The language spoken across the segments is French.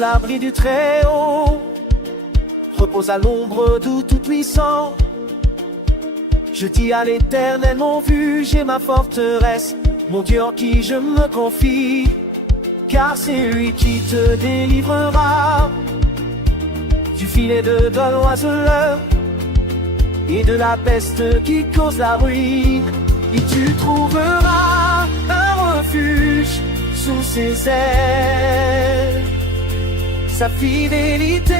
l'abri du Très-Haut, repose à l'ombre du Tout-Puissant. Je dis à l'Éternel mon refuge et ma forteresse, mon Dieu en qui je me confie, car c'est lui qui te délivrera du filet de l'oiseleur et de la peste qui cause la ruine. Et tu trouveras un refuge sous ses ailes. Sa fidélité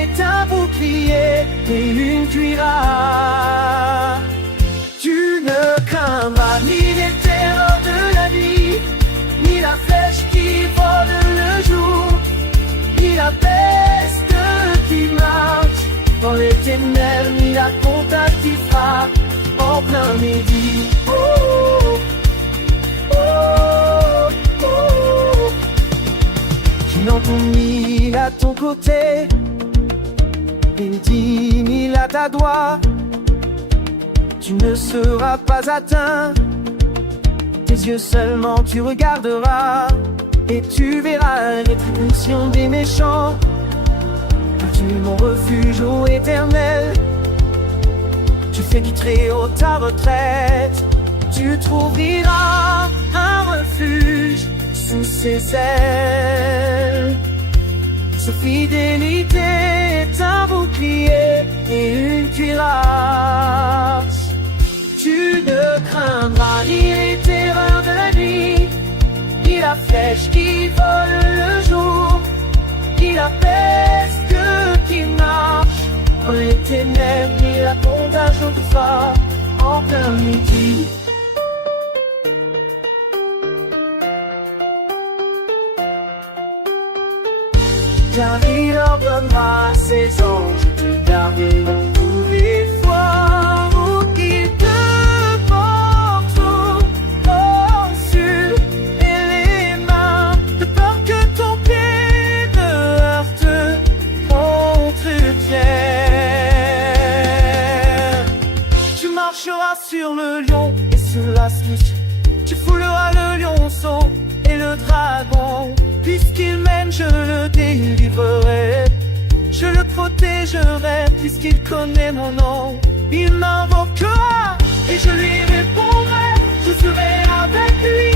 est un bouclier et une cuirasse. Tu ne craindras ni les terreurs de la nuit, ni la flèche qui vole le jour, ni la peste qui marche dans les ténèbres, ni la contact qui frappe en plein midi. Oh, oh, oh, oh. Qui n'entend mille à ton côté et 10 000 à ta droite, tu ne seras pas atteint. Tes yeux seulement tu regarderas, et tu verras la rétribution des méchants. Car tu es mon refuge, ô Éternel. Tu fais du Très-Haut ta retraite. Tu trouveras un refuge sous ses ailes. Sa fidélité est un bouclier et une cuirasse. Tu ne craindras ni les terreurs de la nuit, ni la flèche qui vole le jour, ni la peste qui marche dans les ténèbres, ni la contagion qui frappe en plein midi. Car il ordonnera ses anges de garder tous les fois où ils te porteront sur les mains, de peur que ton pied ne heurte contre terre. Tu marcheras sur le lion et sur la snitch, tu fouleras le lionceau et le dragon. Puisqu'il mène, je le délivrerai, je le protégerai, puisqu'il connaît mon nom. Il m'invoquera et je lui répondrai, je serai avec lui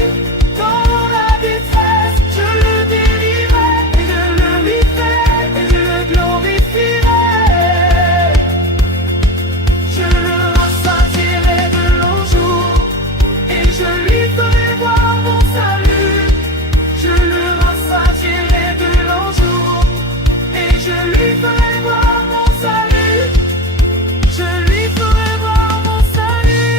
dans la détresse. Je le délivrerai et je le lui ferai et je le glorifierai. Je le rassasierai de longs jours et je lui ferai voir mon salut. Je le rassasierai de longs jours et je lui ferai voir mon salut. Je lui ferai voir mon salut.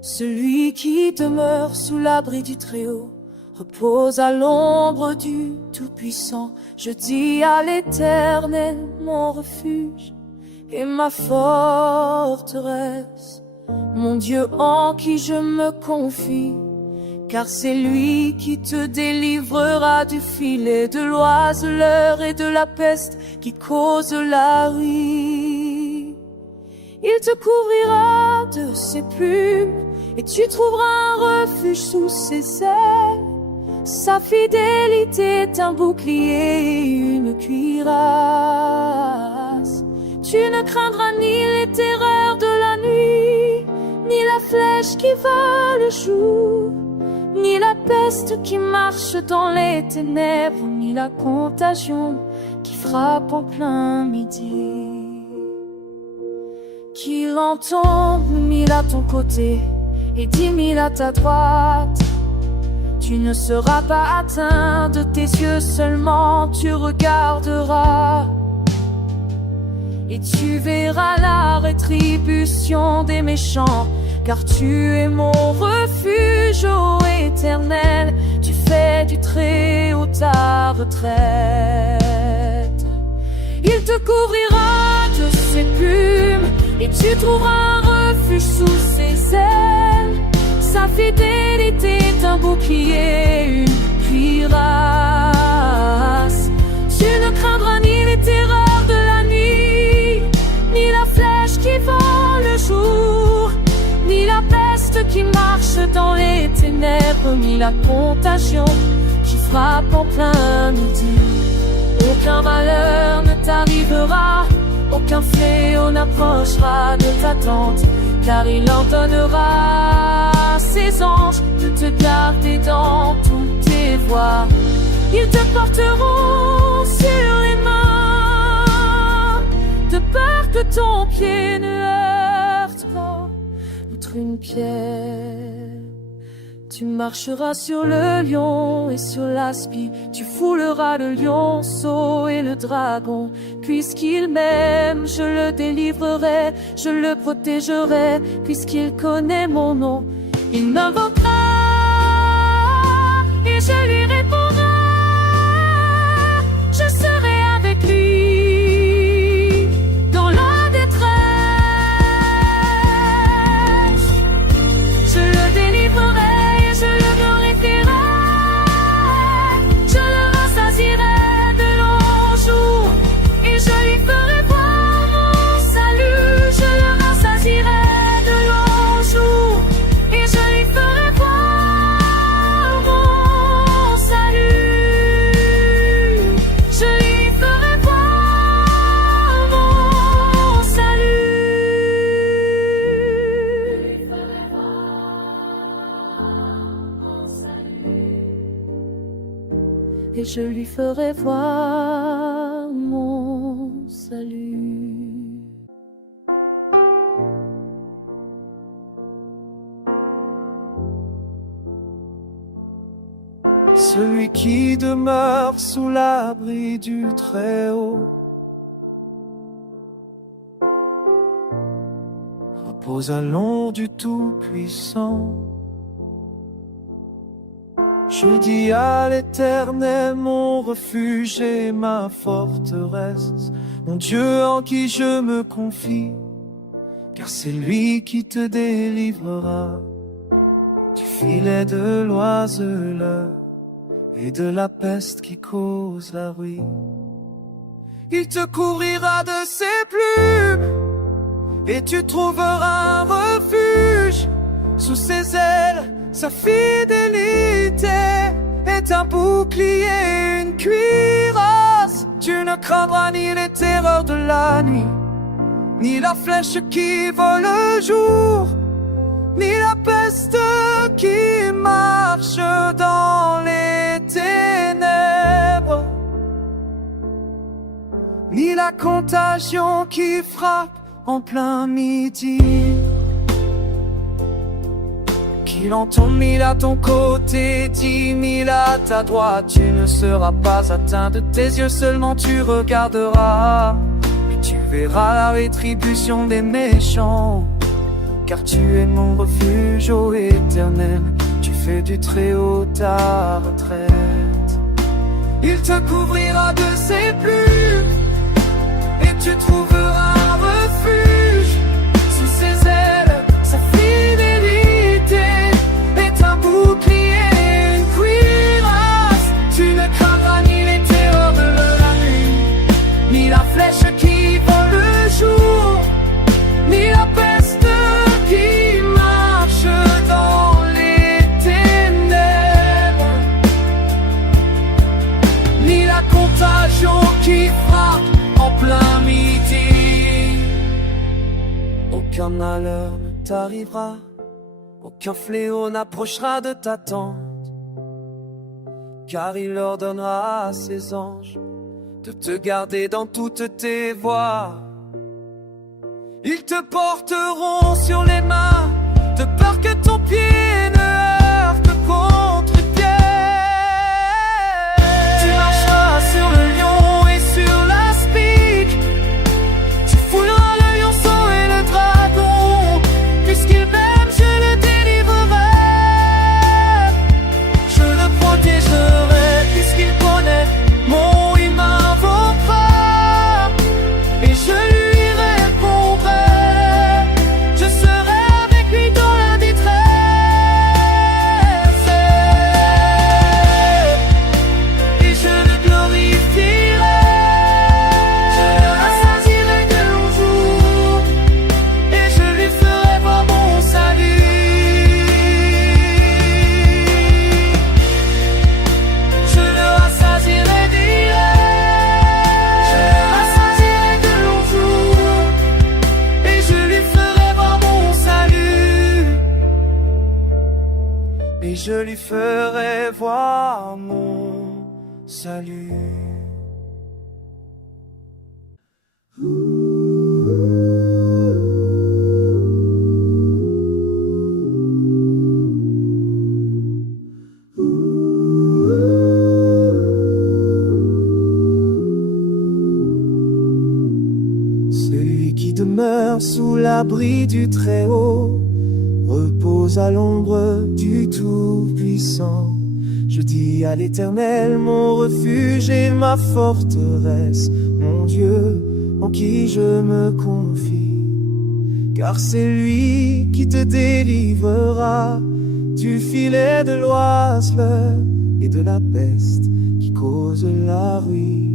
Celui qui demeure sous l'abri du Très-Haut repose à l'ombre du Tout-Puissant. Je dis à l'Éternel mon refuge et ma forteresse, mon Dieu en qui je me confie, car c'est lui qui te délivrera du filet de l'oiseleur et de la peste qui cause la ruine. Il te couvrira de ses plumes et tu trouveras un refuge sous ses ailes. Sa fidélité est un bouclier et une cuirasse. Tu ne craindras ni les terreurs de la nuit, ni la flèche qui va le jour, ni la peste qui marche dans les ténèbres, ni la contagion qui frappe en plein midi. Qu'il en tombe 1000 à ton côté et 10 000 à ta droite, tu ne seras pas atteint. De tes yeux seulement tu regarderas, et tu verras la rétribution des méchants. Car tu es mon refuge, ô Éternel. Tu fais du Très-Haut ta retraite. Il te couvrira de ses plumes et tu trouveras un refuge sous ses ailes. Sa fidélité est un bouclier, une cuirasse. marche dans les ténèbres, ni la contagion qui frappe en plein midi. Aucun malheur ne t'arrivera, aucun fléau n'approchera de ta tente, car il ordonnera à ses anges de te garder dans toutes tes voies. Ils te porteront sur les mains, de peur que ton pied ne heurte pas contre une pierre. Tu marcheras sur le lion et sur l'aspi, tu fouleras le lionceau et le dragon. Puisqu'il m'aime, je le délivrerai, je le protégerai, puisqu'il connaît mon nom. Il m'invoquera et je lui répondrai, je serai avec lui dans la détresse. Je le délivrerai, et je lui ferai voir mon salut. Celui qui demeure sous l'abri du Très-Haut repose à l'ombre du Tout-Puissant. Je dis à l'Éternel, mon refuge et ma forteresse, mon Dieu en qui je me confie, car c'est lui qui te délivrera du filet de l'oiseleur et de la peste qui cause la ruine. Il te couvrira de ses plumes et tu trouveras un refuge sous ses ailes. Sa fidélité est un bouclier, une cuirasse. Tu ne craindras ni les terreurs de la nuit, ni la flèche qui vole le jour, ni la peste qui marche dans les ténèbres, ni la contagion qui frappe en plein midi. Qu'il en tombe 1000 à ton côté, 10 000 à ta droite, tu ne seras pas atteint. De tes yeux seulement tu regarderas, et tu verras la rétribution des méchants. Car tu es mon refuge, ô Éternel, tu fais du Très-Haut ta retraite. Il te couvrira de ses plumes et tu trouveras un refuge sous ses ailes. Sa fidélité est un bouclier, une cuirasse. Tu ne craindras ni les terreurs de la nuit, ni la flèche qui vole le jour, ni la peste qui marche dans les ténèbres, ni la contagion qui frappe en plein midi. Aucun malheur ne t'arrivera, aucun fléau n'approchera de ta tente, car il ordonnera à ses anges de te garder dans toutes tes voies. Ils te porteront sur les mains, de peur que ton pied ne heurte contre une pierre. Tu marcheras sur le lion et sur l'aspic, tu fouleras le lionceau et le dragon. Puisqu'il m'aime, je le délivrerai, je le protégerai. Puisqu'il connaît mon, il m'invoquera, et je lui répondrai. Je serai avec lui dans la détresse. je lui ferai voir mon salut. Celui qui demeure sous l'abri du Très-Haut repose à l'ombre du Tout-Puissant. Je dis à l'Éternel, mon refuge et ma forteresse, mon Dieu, en qui je me confie. Car c'est lui qui te délivrera du filet de l'oiseleur et de la peste qui cause la ruine.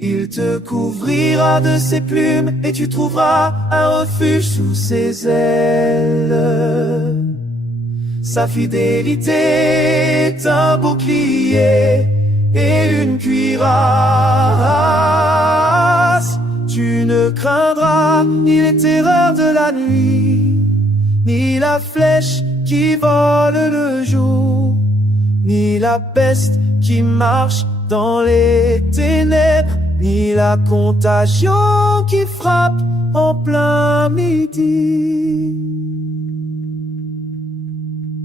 Il te couvrira de ses plumes et tu trouveras un refuge sous ses ailes. Sa fidélité est un bouclier et une cuirasse. Tu ne craindras ni les terreurs de la nuit, ni la flèche qui vole le jour, ni la peste qui marche dans les ténèbres, ni la contagion qui frappe en plein midi.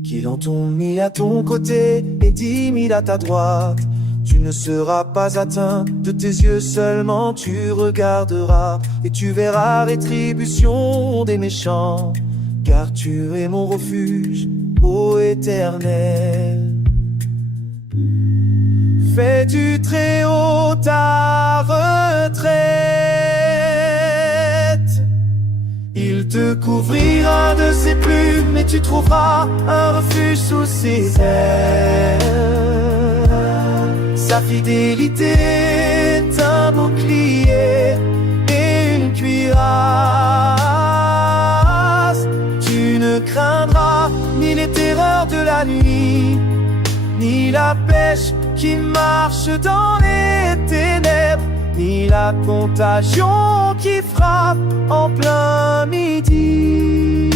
Qu'il en tombe 1000 à ton côté et 10 000 à ta droite, tu ne seras pas atteint. De tes yeux seulement tu regarderas, et tu verras rétribution des méchants. Car tu es mon refuge, ô Éternel. Fais du Très-Haut ta retraite. Il te couvrira de ses plumes et tu trouveras un refuge sous ses ailes. Sa fidélité est un bouclier et une cuirasse. Tu ne craindras ni les terreurs de la nuit, ni la pêche qui marche dans les ténèbres, ni la contagion qui frappe en plein midi.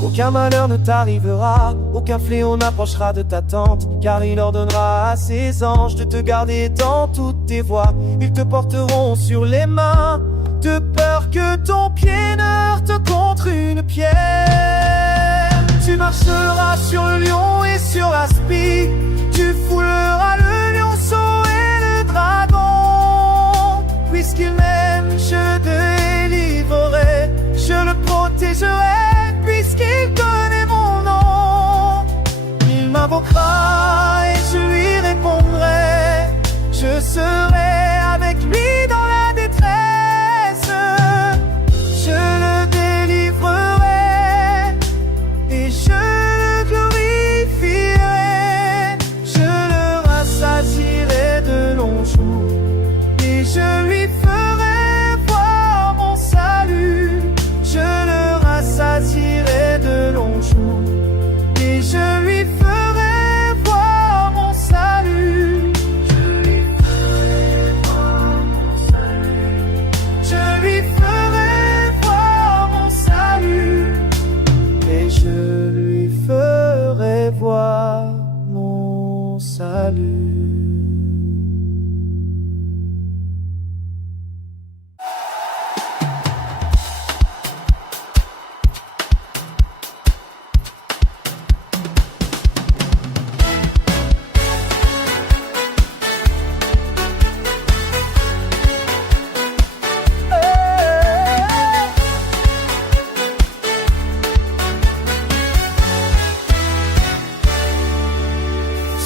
Qu'aucun malheur ne t'arrivera, aucun fléau n'approchera de ta tente, car il ordonnera à ses anges de te garder dans toutes tes voies. Ils te porteront sur les mains, de peur que ton pied ne heurte contre une pierre. Tu marcheras sur le lion et sur l'aspi, tu fouleras le lionceau et le dragon. Puisqu'il m'aime, je te délivrerai, je le protégerai, puisqu'il connaît mon nom. Il m'invoquera et je lui répondrai, je serai avec lui dans la détresse. Je le délivrerai et je le glorifierai. Je le rassasierai de longs jours et je lui ferai voir mon salut. Je le rassasierai de longs jours et je lui ferai voir mon salut. Je lui ferai voir mon salut. Et je lui ferai voir mon salut.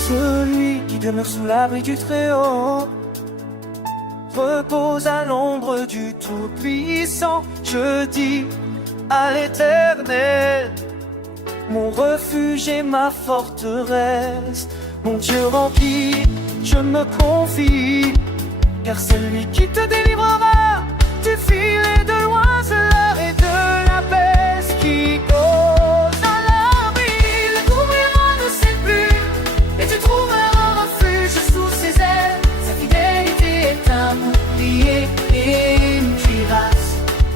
Celui qui demeure sous l'abri du Très-Haut repose à l'ombre du Tout-Puissant. Je dis à l'Éternel, mon refuge et ma forteresse, mon Dieu en qui je me confie. Car c'est lui qui te délivrera du filet de l'oiseleur et de la peste qui cause l'abri. Il te couvrira de ses plumes et tu trouveras un refuge sous ses ailes. Sa fidélité est un bouclier et une cuirasse.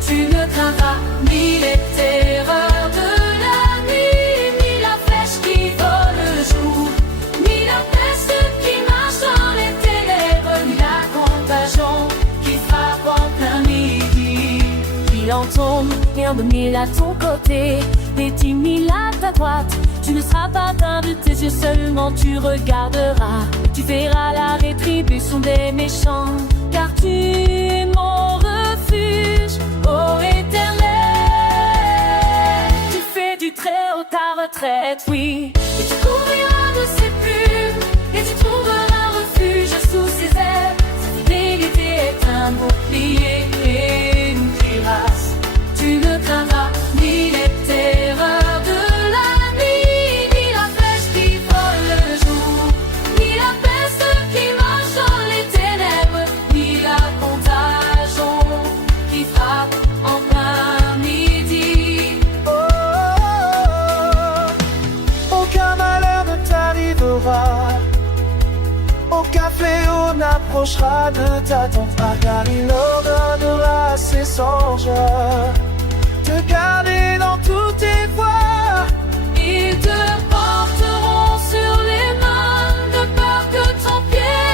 Tu ne craindras ni les terreurs de la bien de mille à ton côté et 10 000 à ta droite. Tu ne seras pas atteint de tes yeux, seulement tu regarderas. Tu verras la rétribution des méchants, car tu es mon refuge, ô Éternel. Tu fais du Très-Haut ta retraite, oui, et tu couvriras de ses plumes, et tu trouveras refuge sous ses ailes. Sa fidélité est un bouclier et une cuirasse. Tu ne craindras ni les terreurs de la nuit, ni la flèche qui vole le jour, ni la peste qui marche dans les ténèbres, ni la contagion qui frappe en plein midi. Oh, aucun malheur ne t'arrivera, aucun fléau n'approchera de ta tente, car il ordonnera à ses anges te garder dans toutes tes voies. Ils te porteront sur les mains, de peur que ton pied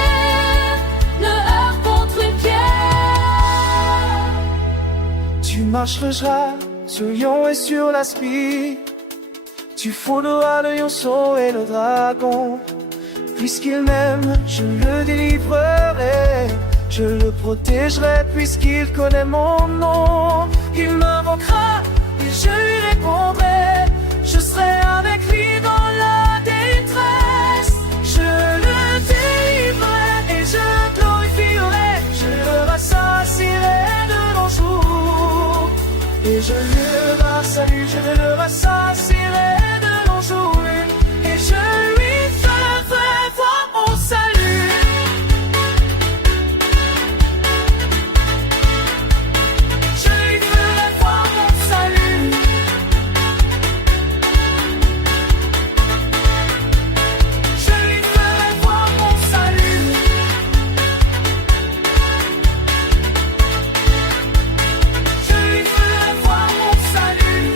ne heurte contre une pierre. Tu marcheras sur le lion et sur l'aspi, tu fouleras le lionceau et le dragon. Puisqu'il m'aime, je le délivrerai, je le protégerai puisqu'il connaît mon nom. Il m'invoquera et je lui répondrai, je serai avec lui dans la détresse. Je le délivrerai et je le glorifierai, je le rassasierai de longs jours. Et je lui rassasie, je le rassasierai de longs jours. Et je lui ferai voir mon salut. Je lui ferai voir mon salut. Je lui ferai voir mon salut. Je lui ferai voir mon salut.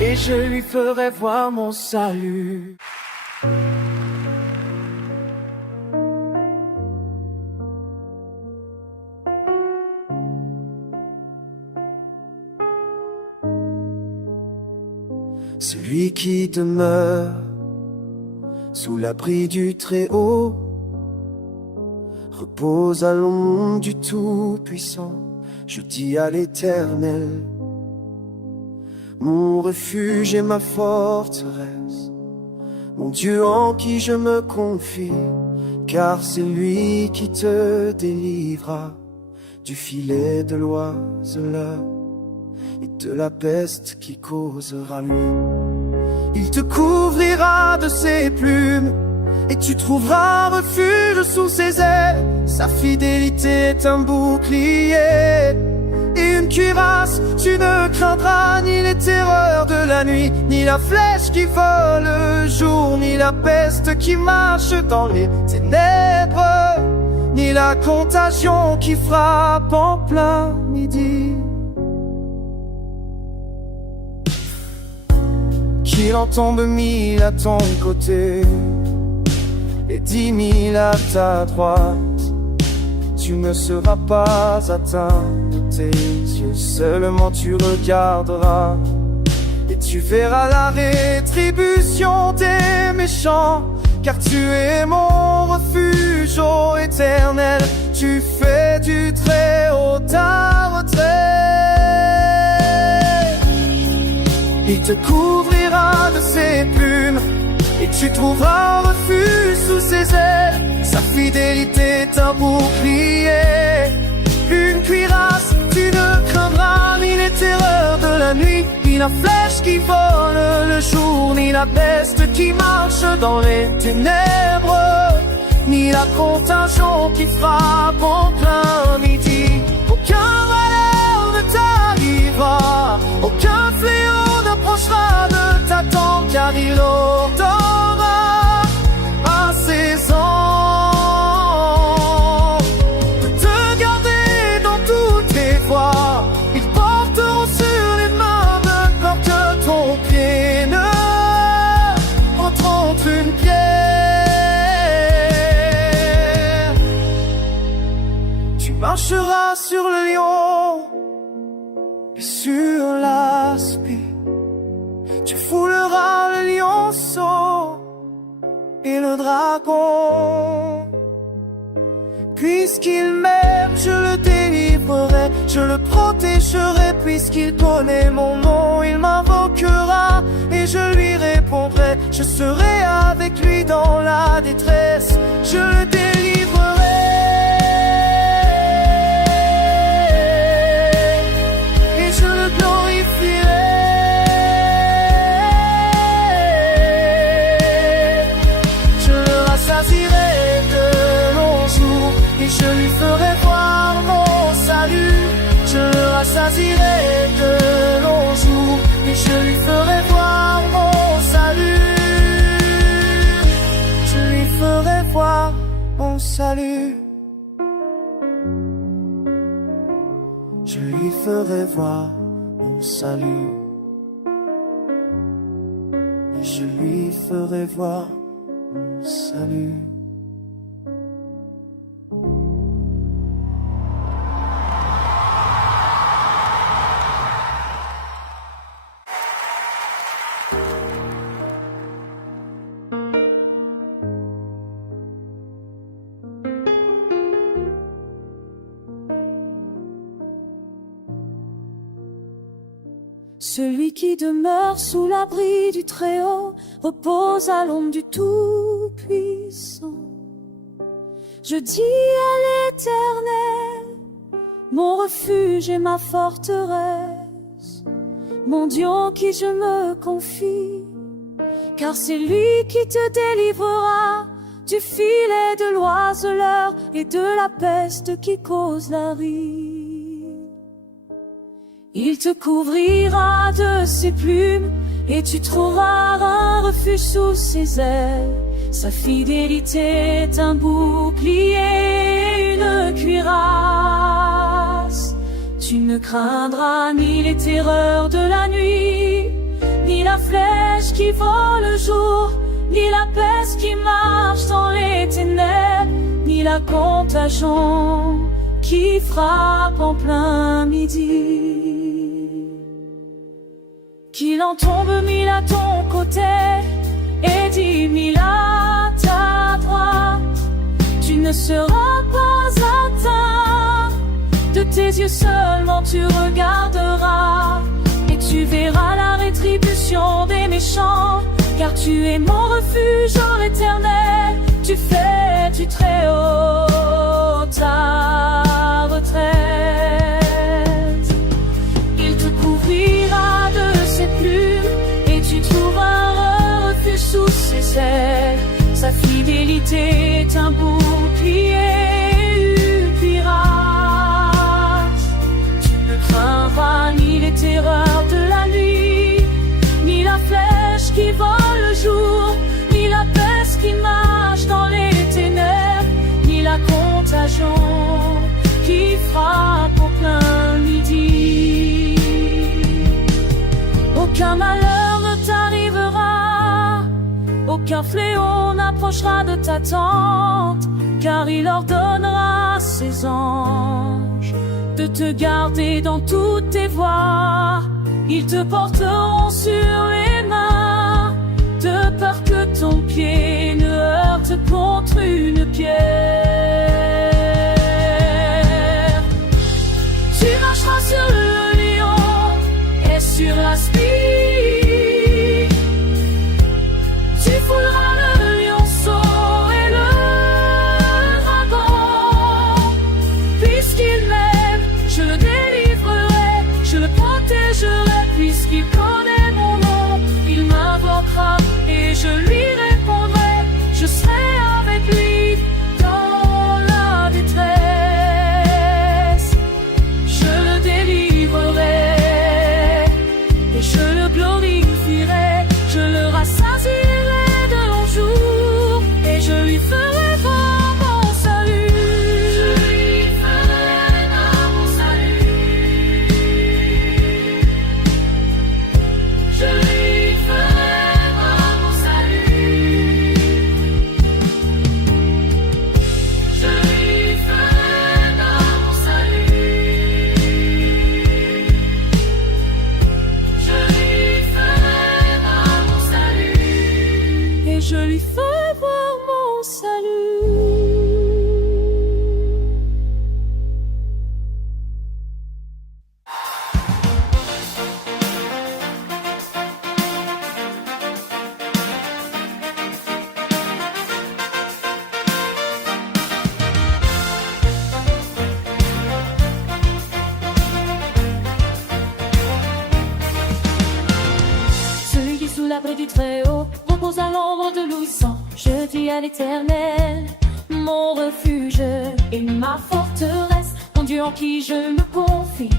Et je lui ferai voir mon salut. Celui qui demeure sous l'abri du Très-Haut repose à l'ombre du Tout-Puissant. Je dis à l'Éternel, mon refuge et ma forteresse, mon Dieu en qui je me confie, car c'est lui qui te délivrera du filet de l'oiseleur et de la peste qui causera nuit. Il te couvrira de ses plumes et tu trouveras refuge sous ses ailes. Sa fidélité est un bouclier et une cuirasse. Tu ne craindras ni les terreurs de la nuit, ni la flèche qui vole le jour, ni la peste qui marche dans les ténèbres, ni la contagion qui frappe en plein midi. Qu'il en tombe 1000 à ton côté et 10 000 à ta droite, tu ne seras pas atteint de tes yeux, seulement tu regarderas et tu verras la rétribution des méchants, car tu es mon refuge, ô Éternel. Tu fais du Très-Haut ta retraite. Il te couvrira de ses plumes et tu trouveras refuge sous ses ailes. Sa fidélité est un bouclier, une cuirasse. Tu ne craindras ni les terreurs de la nuit, ni la flèche qui vole le jour, ni la peste qui marche dans les ténèbres, ni la contagion qui frappe en plein midi. Aucun malheur ne t'arrivera, aucun fléau n'approchera de ta tente, car il ordonnera à ses anges de te garder dans toutes tes voies. Ils porteront sur les mains de peur que ton pied ne entre entre une pierre. Tu marches et le dragon. Puisqu'il m'aime, je le délivrerai, je le protégerai. Puisqu'il connaît mon nom, il m'invoquera et je lui répondrai. Je serai avec lui dans la détresse, je le délivrerai et je le glorifierai. Je le rassasierai de longs jours et je lui ferai voir mon salut. Je le rassasierai de longs jours et je lui ferai voir mon salut. Je lui ferai voir mon salut. Je lui ferai voir mon salut. Et je lui ferai voir mon salut. Celui qui demeure sous l'abri du Très-Haut repose à l'ombre du Tout-Puissant. Je dis à l'Éternel, mon refuge et ma forteresse, mon Dieu en qui je me confie, car c'est lui qui te délivrera du filet de l'oiseleur et de la peste qui cause la ruine. Il te couvrira de ses plumes et tu trouveras un refuge sous ses ailes. Sa fidélité est un bouclier et une cuirasse. Tu ne craindras ni les terreurs de la nuit, ni la flèche qui vole le jour, ni la peste qui marche dans les ténèbres, ni la contagion qui frappe en plein midi. Qu'il en tombe 1000 à ton côté et 10 000 à ta droite, tu ne seras pas atteint. De tes yeux seulement tu regarderas et tu verras la rétribution des méchants, car tu es mon refuge, ô l'Éternel. Tu fais du Très-Haut ta retraite. Il te couvrira de ses plumes et tu trouveras un refuge sous ses ailes. Sa fidélité est un bouclier et une cuirasse. Tu ne craindras ni les terreurs de la nuit, ni la flèche qui vole le jour, ni la peste qui marche dans les ténèbres, ni la contagion qui frappe au plein midi. Aucun malheur ne t'arrivera, aucun fléau n'approchera de ta tente, car il ordonnera à ses anges de te garder dans toutes tes voies. Ils te porteront sur les mains, de peur que ton pied ne heurte contre une pierre. Tu marcheras sur le lion et sur l'aspi. Tu fouleras le lionceau et le dragon. Puisqu'il m'aime, je le délivrerai, je le protégerai. Puisqu'il connaît mon nom, Très-Haut repose à l'ombre de l'Ouïsson. Je dis à l'Éternel, mon refuge et ma forteresse, mon Dieu en qui je me confie.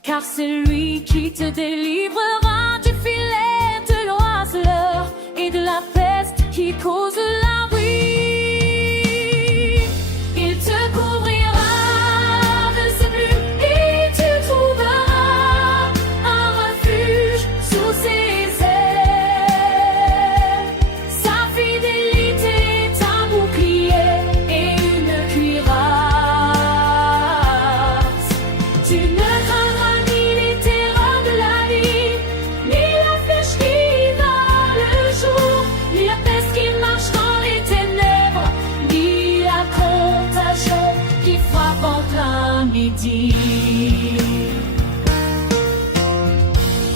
Car c'est lui qui te délivrera du filet de l'oiseleur et de la peste qui cause la ruine. Il te couvrira de ses plumes et tu trouveras un refuge sous ses ailes. Sa fidélité est un bouclier et une cuirasse. Tu ne craindras ni les terreurs de la nuit, ni la flèche qui vole le jour, ni la peste qui marche dans les ténèbres, ni la contagion qui frappe en plein midi.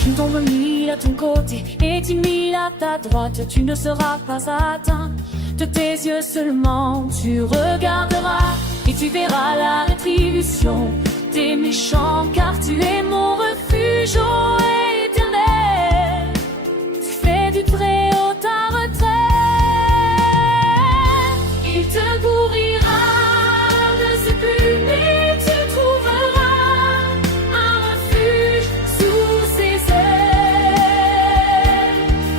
Qu'il tombe 1000 à ton côté et 10 000 à ta droite, tu ne seras pas atteint. De tes yeux seulement tu regarderas et tu verras la rétribution des méchants, car tu es mon refuge, ô Éternel. Tu fais du Très-Haut ta retraite. Il te couvrira de ses plumes et tu trouveras un refuge sous ses ailes.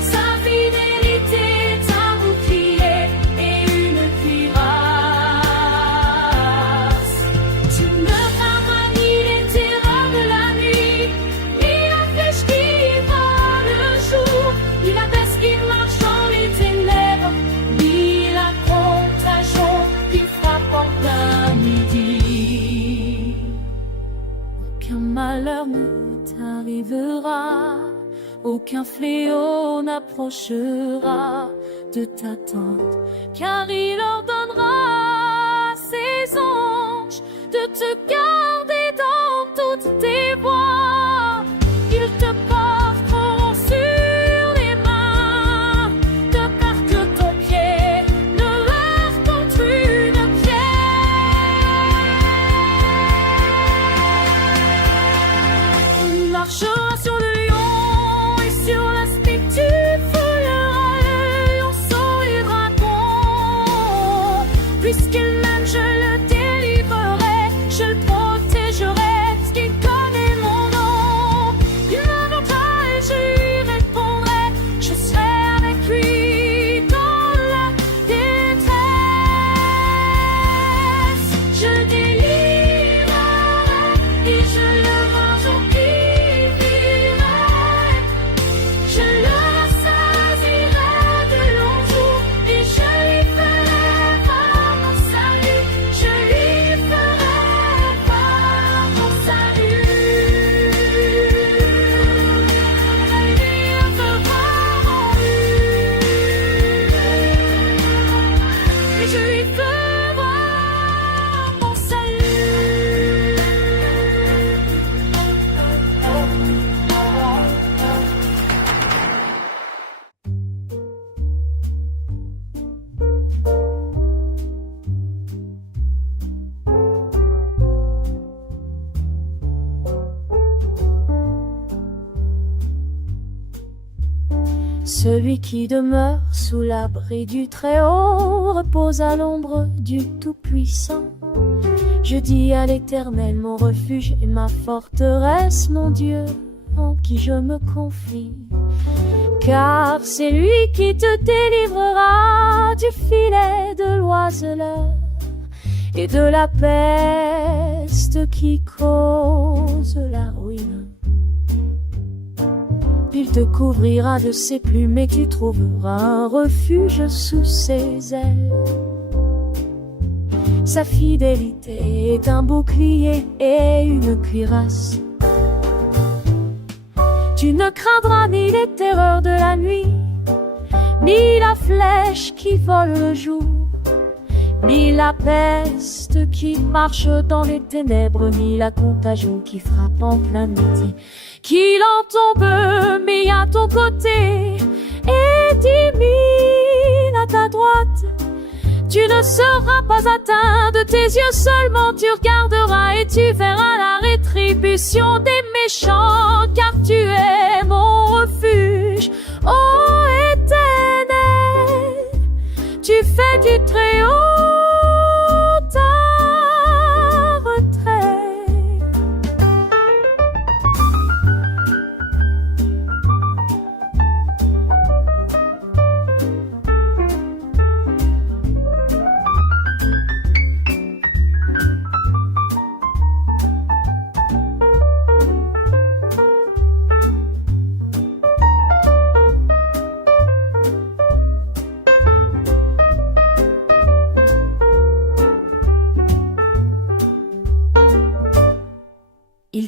Sa fidélité est un bouclier et une cuirasse. Tu ne craindras ni les terreurs de la nuit, ni la flèche qui vole le jour, ni la peste qui marche dans les ténèbres, ni la contagion qui frappe en plein midi. Aucun malheur ne t'arrivera, aucun fléau n'approchera de ta tente, car il ordonnera à ses anges de te garder dans toutes tes voies. Ils te porteront sur les mains, de peur que ton pied ne heurte contre une pierre. Tu marcheras sur le lion et sur l'aspic, tu fouilleras le lionceau et le dragon. Puisqu'il m'aime, je le délivrerai, je le protégerai, parce qu'il connaît mon nom. Il m'invitera et je lui répondrai, je serai avec lui dans la détresse. Je délivrerai et je le rajeunirai. Je le rassasierai de longs jours et je lui ferai voir mon salut. Je lui ferai voir mon salut. Il fera mon et je lui ferai voir mon salut. Celui qui demeure sous l'abri du Très-Haut repose à l'ombre du Tout-Puissant. Je dis à l'Éternel, mon refuge et ma forteresse, mon Dieu en qui je me confie. Car c'est lui qui te délivrera du filet de l'oiseleur et de la peste qui cause la ruine. Il te couvrira de ses plumes et tu trouveras un refuge sous ses ailes. Sa fidélité est un bouclier et une cuirasse. Tu ne craindras ni les terreurs de la nuit, ni la flèche qui vole le jour, ni la peste qui marche dans les ténèbres, ni la contagion qui frappe en plein midi. Qu'il en tombe 1000 à ton côté et 10 000 à ta droite, tu ne seras pas atteint. De tes yeux seulement tu regarderas et tu verras la rétribution des méchants, car tu es mon refuge, ô Éternel.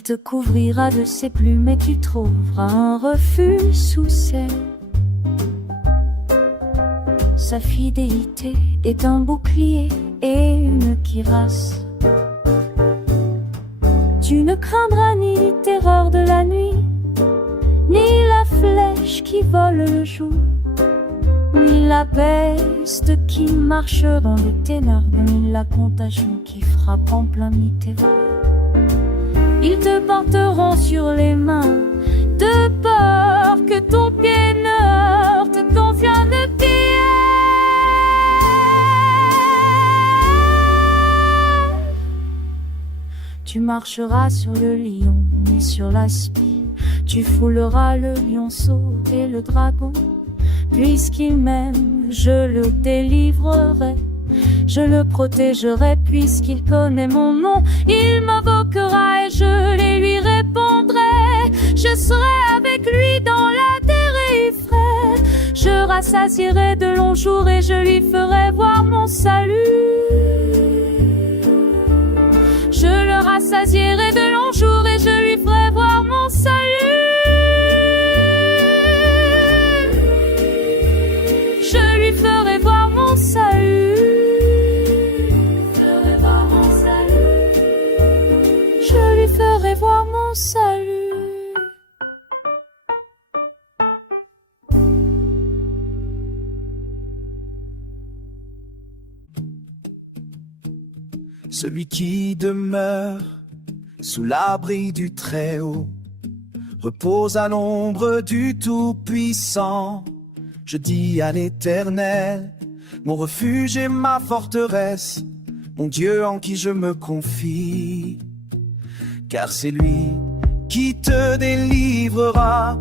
te couvrira de ses plumes et tu trouveras un refuge sous ses. Sa fidélité est un bouclier et une cuirasse. Tu ne craindras ni terreur de la nuit, ni la flèche qui vole le jour, ni la peste qui marche dans les ténèbres, ni la contagion qui frappe en plein mi-ténèbres. Ils te porteront sur les mains, de peur que ton pied ne heurte d'anciens de pierre. Tu marcheras sur le lion et sur l'aspi, tu fouleras le lionceau et le dragon. Puisqu'il m'aime, je le délivrerai, je le protégerai puisqu'il connaît mon nom. Il m'invoquera et je les lui répondrai. Je serai avec lui dans la terre et il ferait. Je rassasierai de longs jours et je lui ferai voir mon salut. Je le rassasierai de longs jours et je lui ferai voir mon salut. Je lui ferai voir mon salut. Je lui ferai voir mon salut. Celui qui demeure sous l'abri du Très-Haut repose à l'ombre du Tout-Puissant. Je dis à l'Éternel, mon refuge et ma forteresse, mon Dieu en qui je me confie. Car c'est lui qui te délivrera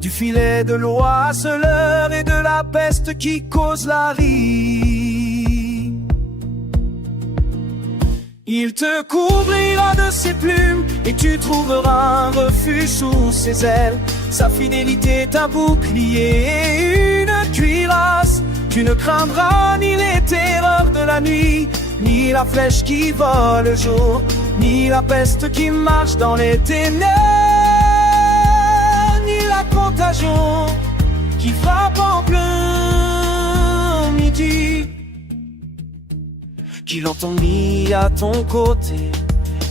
du filet de l'oiseleur et de la peste qui cause la rie. Il te couvrira de ses plumes et tu trouveras un refuge sous ses ailes. Sa fidélité est un bouclier et une cuirasse. Tu ne craindras ni les terreurs de la nuit, ni la flèche qui vole le jour, ni la peste qui marche dans les ténèbres, ni la contagion qui frappe en plein midi. Qu'il entend 1000 à ton côté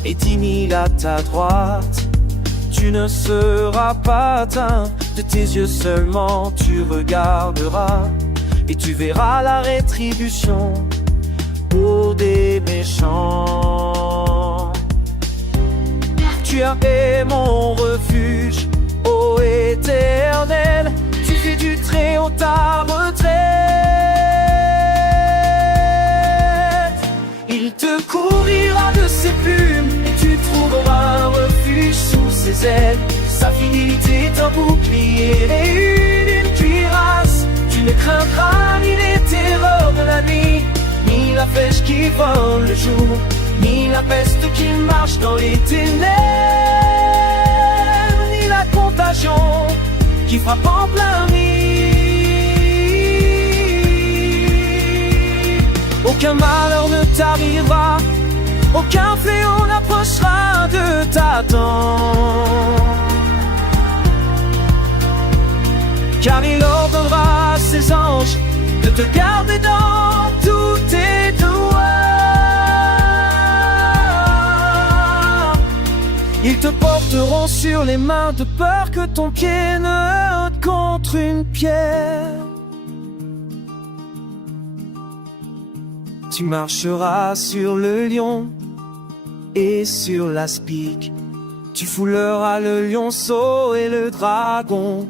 et 10 000 à ta droite, tu ne seras pas atteint. De tes yeux seulement tu regarderas et tu verras la rétribution pour des méchants. Tu es mon refuge, ô Éternel, tu fais du Très-Haut ta retraite. Il te couvrira de ses plumes et tu trouveras un refuge sous ses ailes. Sa fidélité est un bouclier et une cuirasse. Tu ne craindras ni les terreurs de la nuit, ni la flèche qui vole le jour, ni la peste qui marche dans les ténèbres, ni la contagion qui frappe en plein midi. Aucun malheur ne t'arrivera, aucun fléau n'approchera de ta tente. Car il ordonnera à ses anges de te garder dans tous tes devoirs. Ils te porteront sur les mains de peur que ton pied ne heurte contre une pierre. Tu marcheras sur le lion et sur l'aspic. Tu fouleras le lionceau et le dragon.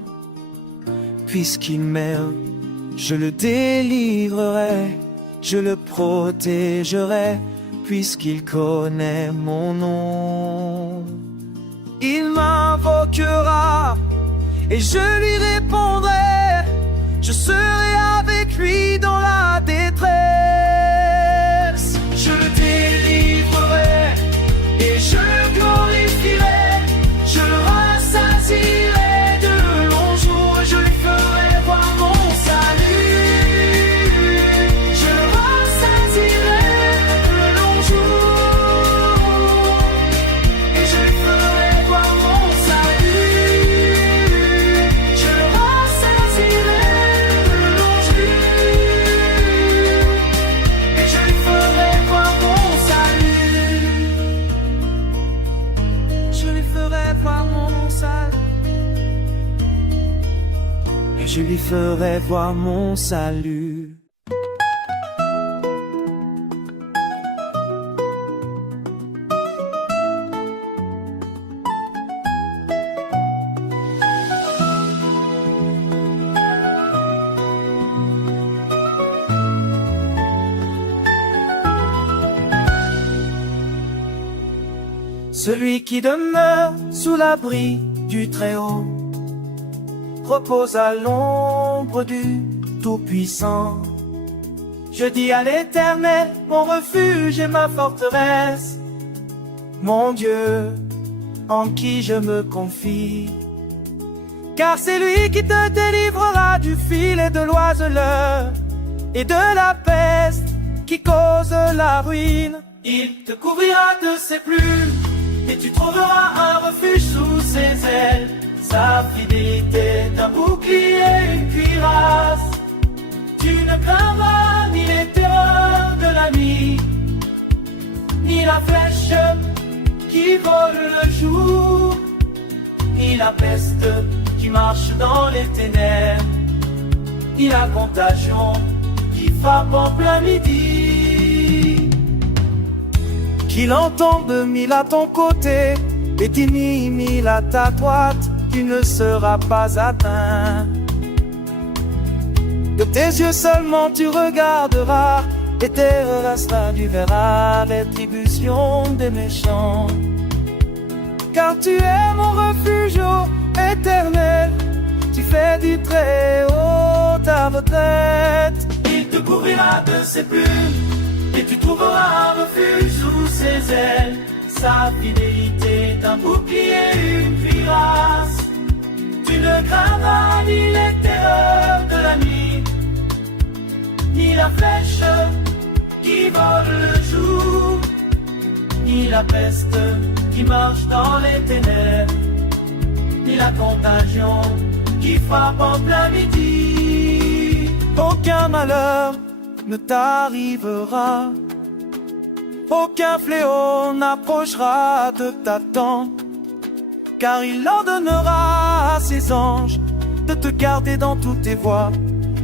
Puisqu'il m'aime, je le délivrerai, je le protégerai, puisqu'il connaît mon nom. Il m'invoquera et je lui répondrai, je serai avec lui dans la détresse. Je le délivrerai et je le glorifierai, je le rassasierai. Je lui ferai voir mon salut. Je le rassasierai de longs jours et je lui ferai voir ferai voir mon salut. Celui qui demeure sous l'abri du Très-Haut repose à l'ombre du Tout-Puissant. Je dis à l'Éternel, mon refuge et ma forteresse, mon Dieu, en qui je me confie. Car c'est lui qui te délivrera du filet de l'oiseleur et de la peste qui cause la ruine. Il te couvrira de ses plumes et tu trouveras un refuge sous ses ailes. Sa fidélité est un bouclier et une cuirasse. Tu ne craindras ni les terreurs de la nuit, ni la flèche qui vole le jour, ni la peste qui marche dans les ténèbres, ni la contagion qui frappe en plein midi. Qu'il en tombe mille à ton côté et 10 000 à ta droite, tu ne seras pas atteint. De tes yeux seulement tu regarderas, et tes regards tu verras rétribution des méchants. Car tu es mon refuge, ô Éternel, tu fais du Très-Haut ta retraite. Il te couvrira de ses plumes et tu trouveras un refuge sous ses ailes. Sa fidélité est un bouclier et une cuirasse. Tu ne craindras ni les terreurs de la nuit, ni la flèche qui vole le jour, ni la peste qui marche dans les ténèbres, ni la contagion qui frappe en plein midi. Aucun malheur ne t'arrivera, aucun fléau n'approchera de ta tente, car il ordonnera à ses anges de te garder dans toutes tes voies.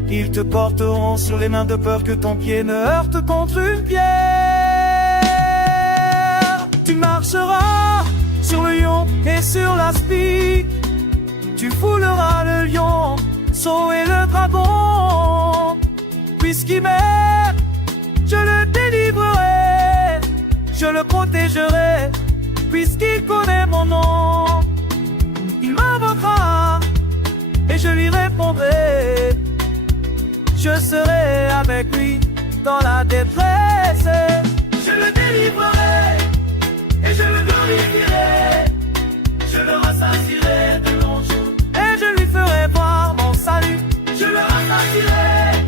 Ils te porteront sur les mains de peur que ton pied ne heurte contre une pierre. Tu marcheras sur le lion et sur l'aspi, tu fouleras le lion, sceau et le dragon. Puisqu'il m'aime, je le délivrerai, je le protégerai, puisqu'il connaît mon nom. Il m'invoquera et je lui répondrai. Je serai avec lui dans la détresse. Je le délivrerai et je le glorifierai. Je le rassasierai de longs jours et je lui ferai voir mon salut. Je le rassasierai,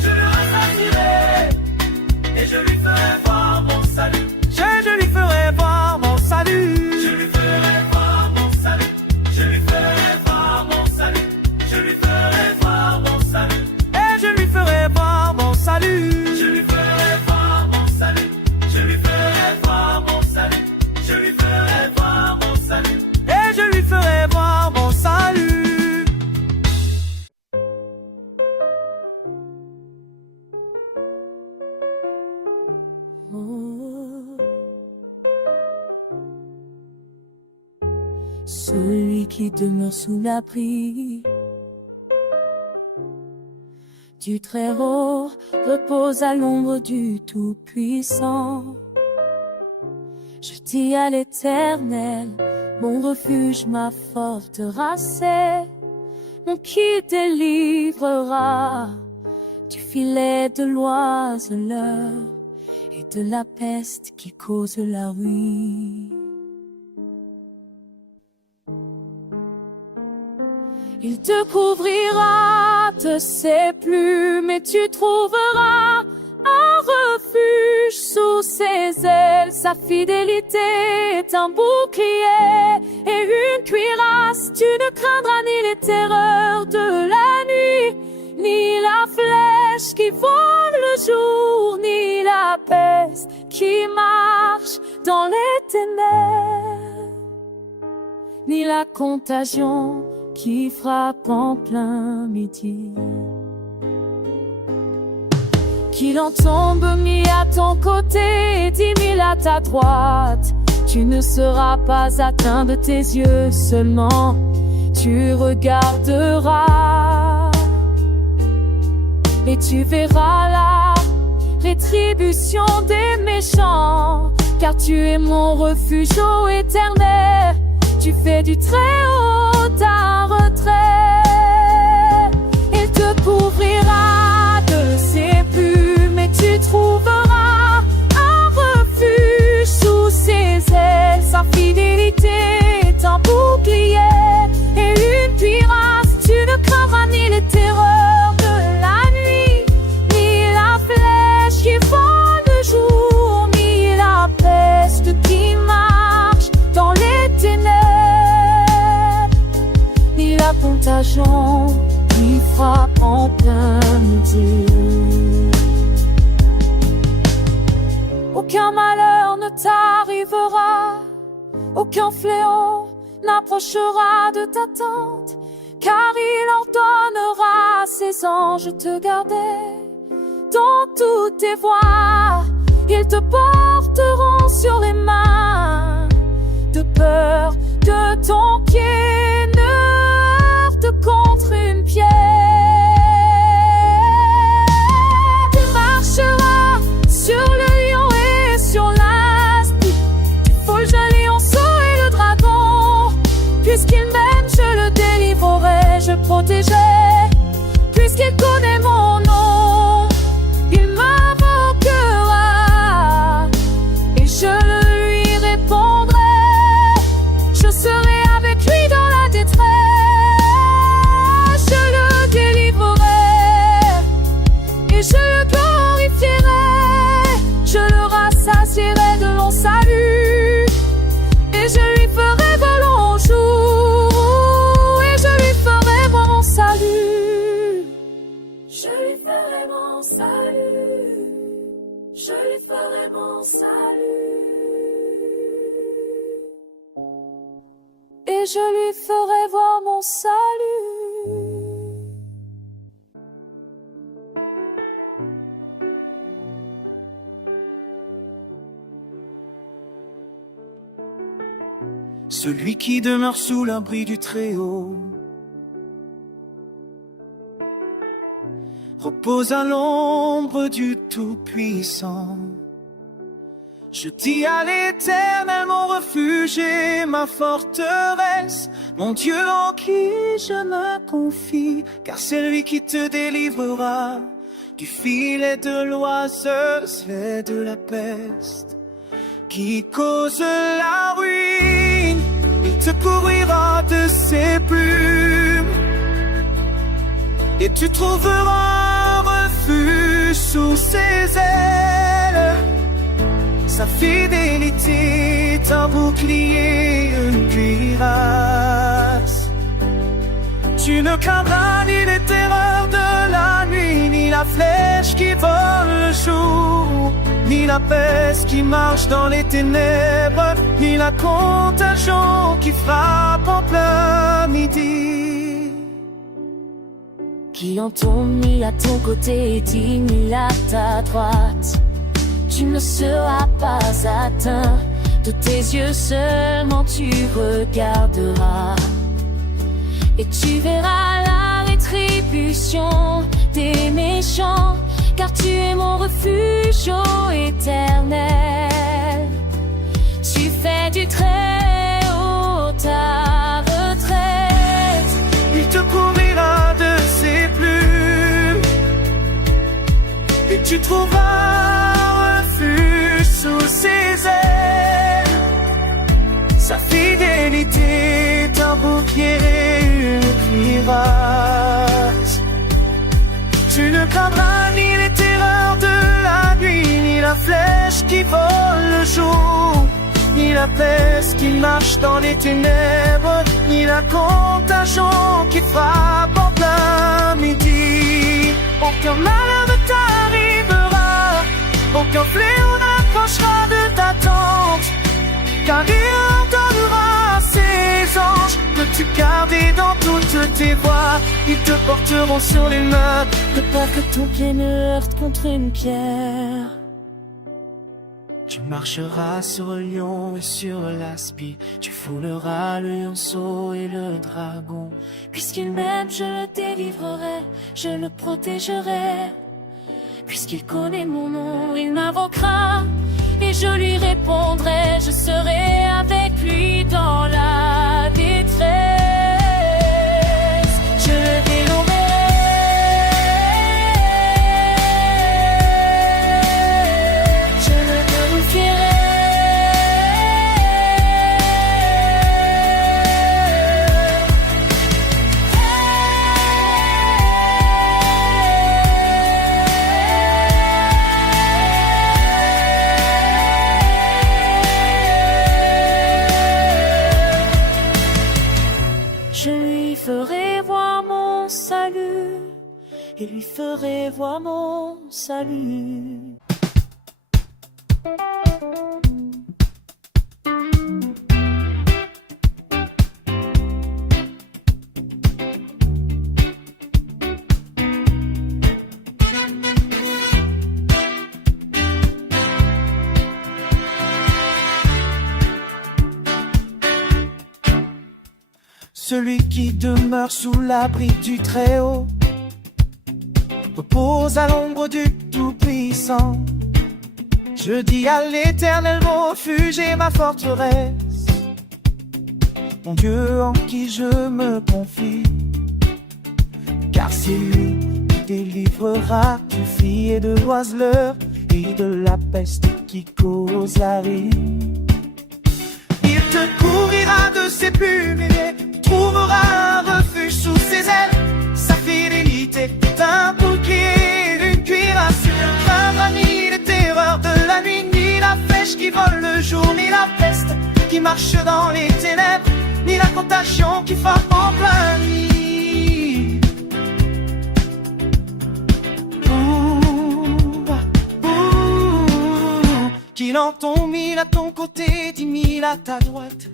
je le rassasierai et je lui ferai voir mon salut. Je lui ferai voir mon salut. Je lui ferai voir mon salut. Je lui ferai voir mon salut. Je lui ferai voir mon salut. Et je lui ferai voir mon salut. Je lui ferai voir mon salut. Je lui ferai voir mon salut. Je lui ferai voir mon salut. Et je lui ferai voir mon salut. Celui qui demeure sous l'abri du Très-Haut repose à l'ombre du Tout-Puissant. Je dis à l'Éternel, mon refuge, ma forteresse, mon qui délivrera du filet de l'oiseleur et de la peste qui cause la ruine. Il te couvrira de ses plumes et tu trouveras un refuge sous ses ailes. Sa fidélité est un bouclier et une cuirasse. Tu ne craindras ni les terreurs de la nuit, ni la flèche qui vole le jour, ni la peste qui marche dans les ténèbres, ni la contagion qui frappe en plein midi. Qu'il en tombe 1000 à ton côté et 10 000 à ta droite, tu ne seras pas atteint de tes yeux seulement, tu regarderas et tu verras la rétribution des méchants, car tu es mon refuge ô éternel, tu fais du Très-Haut ta retraite. Il te couvrira de ses plumes et tu trouveras un refuge sous ses ailes. Sa fidélité est un bouclier et une cuirasse, tu ne craindras ni les terreurs de la nuit, ni la flèche qui vole le jour, ni la peste qui marche dans les ténèbres, ni la contagion qui frappe en plein midi. Aucun malheur ne t'arrivera, aucun fléau n'approchera de ta tente, car il ordonnera à ses anges de te garder dans toutes tes voies. Ils te porteront sur les mains, de peur que ton pied ne heurte contre une pierre. Tu marcheras sur le lion et sur l'aspe, tu foules le lionceau et le dragon. Puisqu'il m'aime, je le délivrerai, je protégerai. Puisqu'il connaît mon nom, il m'invoquera et je lui répondrai. Je serai avec lui dans la détresse, je le délivrerai et je le glorifierai. Je le rassasierai de mon salut et je lui ferai voir mon jour et je lui ferai voir mon salut. Je lui ferai mon salut, je lui ferai mon salut et je lui ferai voir mon salut. Celui qui demeure sous l'abri du Très-Haut repose à l'ombre du Tout-Puissant. Je dis à l'Éternel, mon refuge et ma forteresse, mon Dieu en qui je me confie, car c'est lui qui te délivrera du filet de l'oiseuse et de la peste qui cause la ruine. Il te couvrira de ses plumes et tu trouveras un refuge sous ses ailes. Sa fidélité est un bouclier, une cuirasse. Tu ne craindras ni les terreurs de la nuit, ni la flèche qui vole le jour, ni la peste qui marche dans les ténèbres, ni la contagion qui frappe en plein midi. Qui en tombe 1000 à ton côté et 10 000 à ta droite, tu ne seras pas atteint, de tes yeux seulement tu regarderas et tu verras la rétribution des méchants, car tu es mon refuge ô éternel. Tu fais du Très-Haut ta retraite. Il te couvrira de ses plumes et tu trouveras refuge sous ses ailes. Sa fidélité est un bouclier, une cuirasse. Tu ne craindras ni les terreurs de la nuit, ni la flèche qui vole le jour, ni la peste qui marche dans les ténèbres, ni la contagion qui frappe en plein midi. Aucun malheur ne t'arrivera, aucun fléau n'approchera de ta tente, car il ordonnera à ses anges de tu garder dans toutes tes voies. Ils te porteront sur les mains, de peur que ton pied ne heurte contre une pierre. Tu marcheras sur le lion et sur l'aspi, tu fouleras le lionceau et le dragon. Puisqu'il m'aime, je le délivrerai, je le protégerai. Puisqu'il connaît mon nom, il m'invoquera, et je lui répondrai, je serai avec lui dans la détresse. Je le délivrerai, je le glorifierai. Je lui ferai voir mon salut, et lui ferai voir mon salut. Celui qui demeure sous l'abri du Très-Haut repose à l'ombre du Tout-Puissant. Je dis à l'Éternel mon refuge et ma forteresse, mon Dieu en qui je me confie. Car c'est lui qui délivrera du fil et de l'oiseleur et de la peste qui cause la ruine. Il te couvrira de ses plumes, trouvera un refuge sous ses ailes. Sa fidélité est un bouclier, une cuirasse. Ne craindra ni les terreurs de la nuit, ni la flèche qui vole le jour, ni la peste qui marche dans les ténèbres, ni la contagion qui frappe en plein nuit. Qu'il en tombe 1000 à ton côté, 10 000 à ta droite,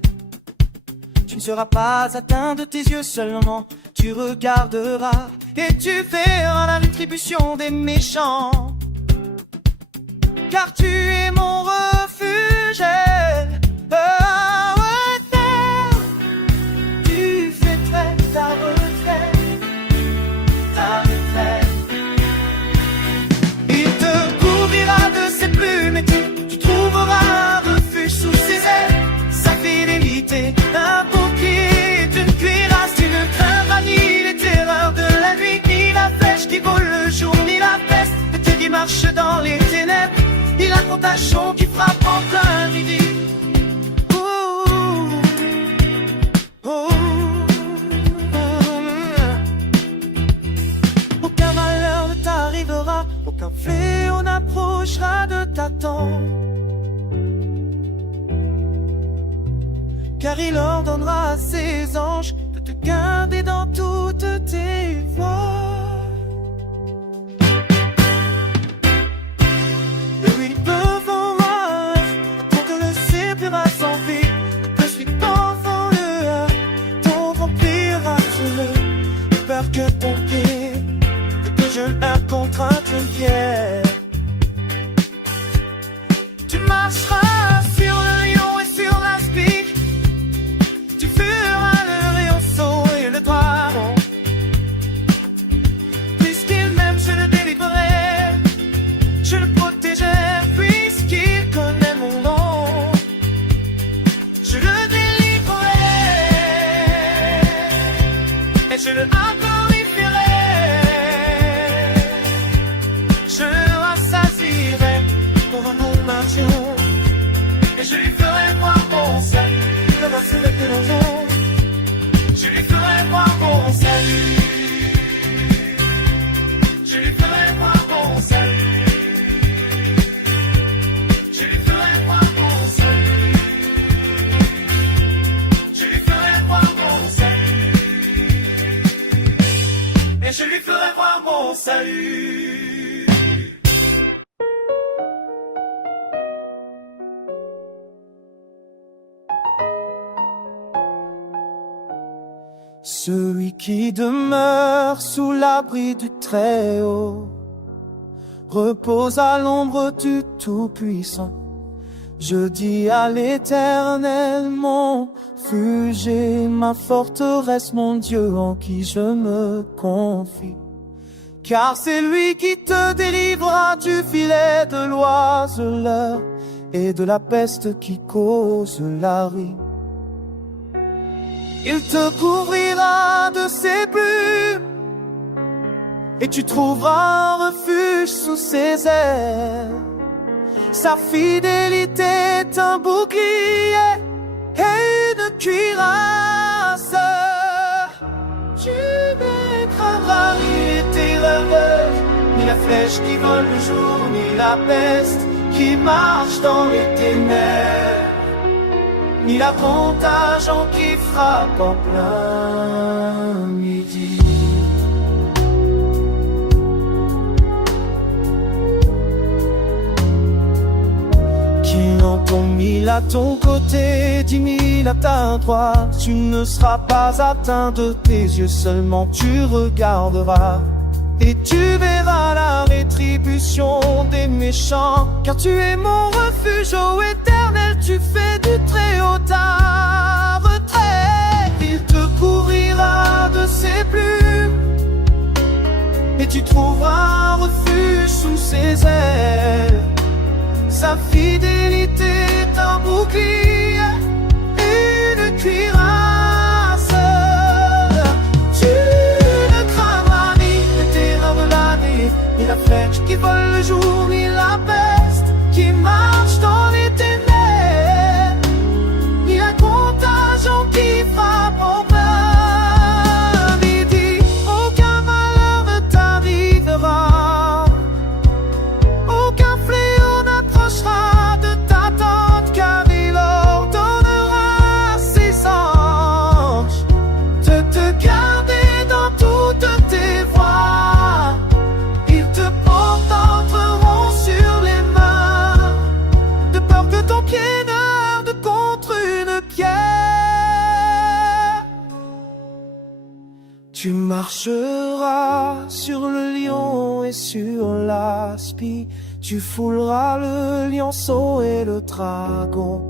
tu ne seras pas atteint de tes yeux seulement. Tu regarderas et tu verras la rétribution des méchants. Car tu es mon refuge, tu fais très ta retraite, ta retraite. Il te couvrira de ses plumes et tu trouveras un refuge sous ses ailes. Sa fidélité, un bouclier, une cuirasse. Tu ne craindras ni les terreurs de la nuit, ni la flèche qui vole le jour, ni la peste qui marche dans les ténèbres, ni la contagion qui frappe en plein midi. Aucun malheur ne t'arrivera, aucun fléau n'approchera de ta tente. Car il ordonnera à ses anges de te garder dans toutes tes voies. Et oui, ils peuvent voir pour te laisser plus à sans vie. Je suis t'enfant le ton remplira le peur que ton pied, que je heurte contre une pierre. Tu marcheras sur le lion et sur l'aspi, tu feras le lionceau et le dragon. Puisqu'il m'aime, je le délivrerai, je le protégerai. Puisqu'il connaît mon nom, je le délivrerai et je le glorifierai. Je le rassasierai pour mon nation, et je lui ferai voir mon salut. Je lui ferai voir mon salut. Je lui ferai voir mon salut. Je lui ferai voir mon salut. Je lui ferai voir mon salut. Celui qui demeure sous l'abri du Très-Haut repose à l'ombre du Tout-Puissant. Je dis à l'Éternel, mon refuge et ma forteresse, mon Dieu en qui je me confie. Car c'est lui qui te délivrera du filet de l'oiseleur et de la peste qui cause la ruine. Il te couvrira de ses plumes et tu trouveras un refuge sous ses ailes. Sa fidélité est un bouclier et une cuirasse. Tu ne craindras ni les terreurs, ni la flèche qui vole le jour, ni la peste qui marche dans les ténèbres, ni la contagion qui frappe en plein midi. Qu'il en tombe 1000 à ton côté, 10 000 à ta droite, tu ne seras pas atteint de tes yeux, seulement tu regarderas. Et tu verras la rétribution des méchants, car tu es mon refuge, ô Éternel, tu fais du Très-Haut ta retraite. Il te couvrira de ses plumes, et tu trouveras un refuge sous ses ailes. Sa fidélité est un bouclier, une cuirasse. Tu ne craindras ni les terreurs de la nuit, ni la flèche qui vole le jour, ni la peste qui marche dans les ténèbres, ni la contagion qui frappe en plein midi. Aucun malheur ne t'arrivera, aucun fléau n'approchera de ta tente, car il ordonnera à ses anges de te garder dans toutes tes voies. Ils te porteront sur les mains, de peur que ton pied ne heurte contre une pierre. Tu marcheras sur le lion et sur l'aspi, tu fouleras le lionceau et le dragon.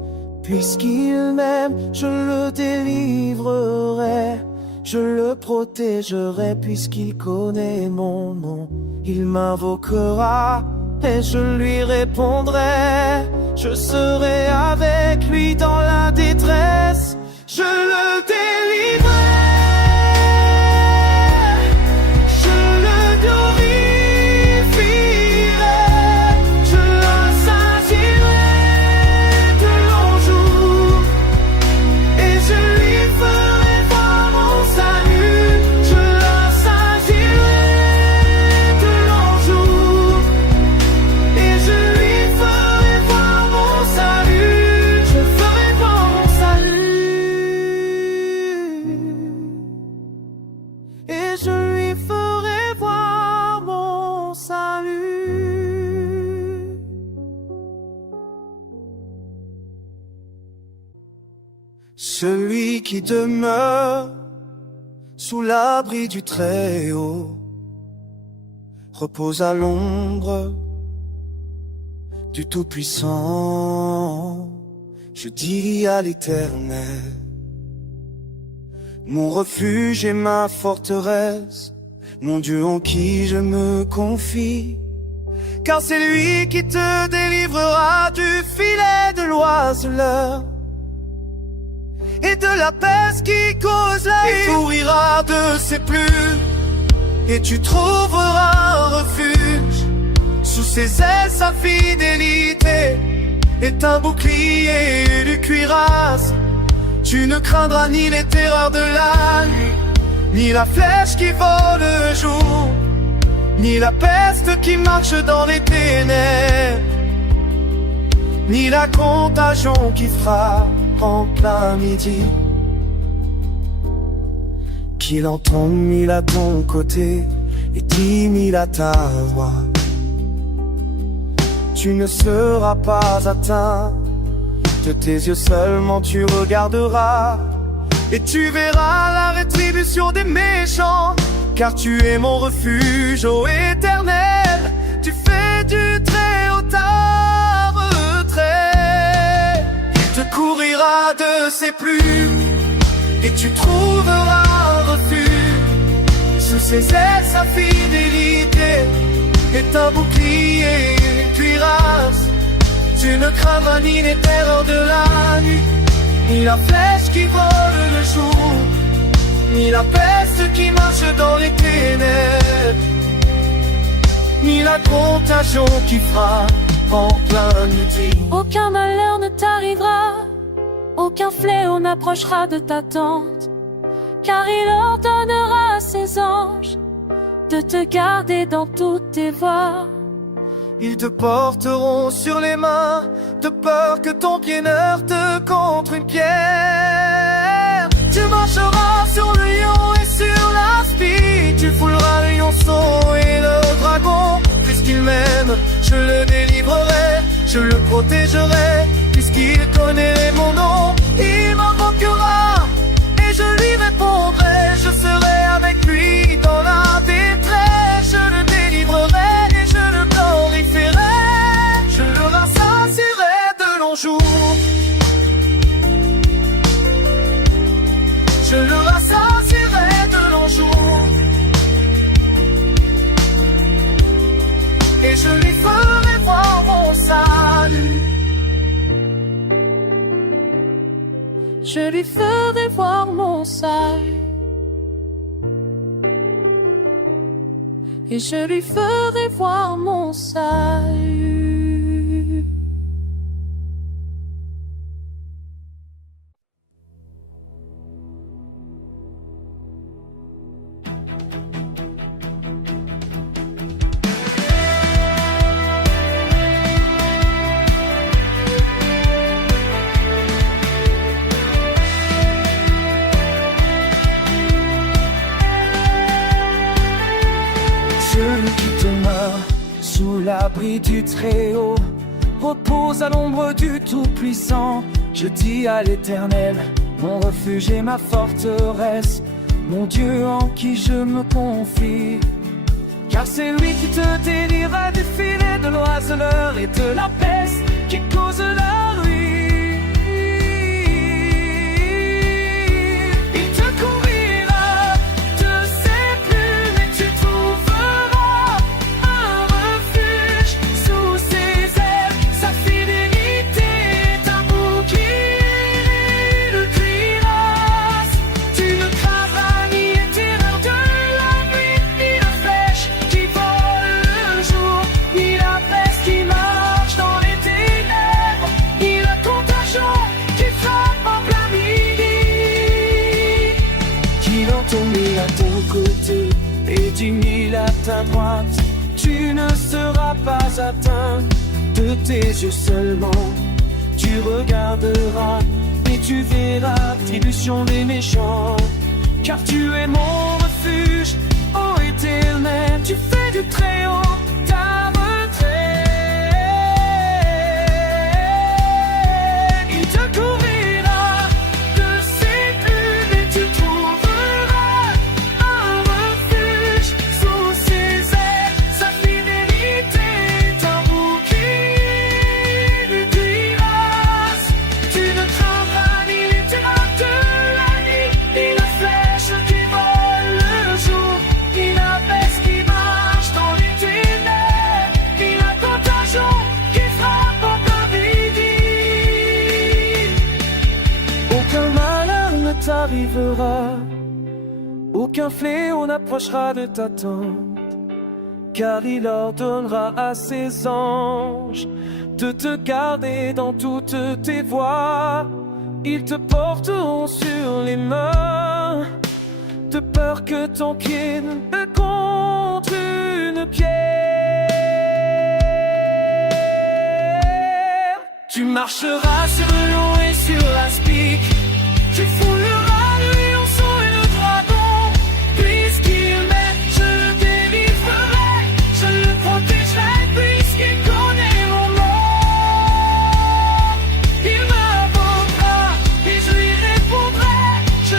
Puisqu'il m'aime, je le délivrerai, je le protégerai, puisqu'il connaît mon nom. Il m'invoquera et je lui répondrai, je serai avec lui dans la détresse, je le délivrerai. Celui qui demeure sous l'abri du Très-Haut repose à l'ombre du Tout-Puissant. Je dis à l'Éternel, mon refuge et ma forteresse, mon Dieu en qui je me confie. Car c'est lui qui te délivrera du filet de l'oiseleur et de la peste qui cause la nuit. Et nourrira de ses plumes, et tu trouveras un refuge sous ses ailes. Sa fidélité est un bouclier et une cuirasse. Tu ne craindras ni les terreurs de la nuit, ni la flèche qui vole le jour, ni la peste qui marche dans les ténèbres, ni la contagion qui frappe en plein midi. Qu'il en tombe 1000 à ton côté et 10 000 à ta droite, tu ne seras pas atteint. De tes yeux seulement tu regarderas. et tu verras la rétribution des méchants. Car tu es mon refuge, ô Éternel, tu fais du Très-Haut ta retraite. Il te couvrira de ses plumes, et tu trouveras un refuge. Sous ses ailes sa fidélité est un bouclier et une cuirasse. Tu ne craindras ni les terreurs de la nuit, ni la flèche qui vole le jour, ni la peste qui marche dans les ténèbres, ni la contagion qui frappe en plein midi. Aucun malheur ne t'arrivera, aucun fléau n'approchera de ta tente, car il ordonnera à ses anges de te garder dans toutes tes voies. Ils te porteront sur les mains, de peur que ton pied n'heurte contre une pierre. Tu marcheras sur le lion et sur l'aspi, tu fouleras le lionceau et le dragon. Puisqu'il m'aime, je le délivrerai, je le protégerai. Puisqu'il connaît mon nom, il m'invoquera et je lui répondrai. Je serai avec lui dans la détresse, je le délivrerai et je le glorifierai. Je le rassasierai de longs jours, je le rassasierai de longs jours, et je lui ferai voir mon salut. Je lui ferai voir mon salut, et je lui ferai voir mon salut. Celui qui demeure sous l'abri du Très-Haut repose à l'ombre du Tout-Puissant. Je dis à l'Éternel, mon refuge et ma forteresse, mon Dieu en qui je me confie. Car c'est lui qui te délivre des filets de l'oiseleur et de la peste qui cause la ruine. Il te couvrira de ses plumes et tu trouveras un refuge sous ses ailes. Sa fidélité est un bouclier de cuirasse. Tu ne craindras ni les terreurs de la nuit, ni la flèche qui vole le jour, ni la peste qui marche dans les ténèbres, ni la contagion qui frappe en plein midi. Qu'il en tombe à ton côté et 10 000 à ta droite, tu ne seras pas atteint. De tes yeux seulement tu regarderas et tu verras tribulation des méchants. Car tu es mon refuge, ô Éternel, tu fais du Très-Haut ta retraite. Il te couvrira de ses plumes et tu trouveras un refuge sous ses ailes. Sa fidélité est un bouclier de cuirasse. Tu ne craindras ni les terreurs de la nuit, ni la flèche qui vole le jour, ni la peste qui marche dans les ténèbres, ni la contagion qui frappe en plein midi. Aucun malheur ne t'arrivera, aucun fléau n'approchera de ta tente, car il ordonnera à ses anges de te garder dans toutes tes voies. Ils te porteront sur les mains, de peur que ton pied ne heurte contre une pierre. Tu marcheras sur le lion et sur l'aspic, tu fouleras le lionceau et le dragon. Puisqu'il m'aime, je le délivrerai, je le protégerai. Puisqu'il connaît mon nom, il m'invoquera et je lui répondrai. Je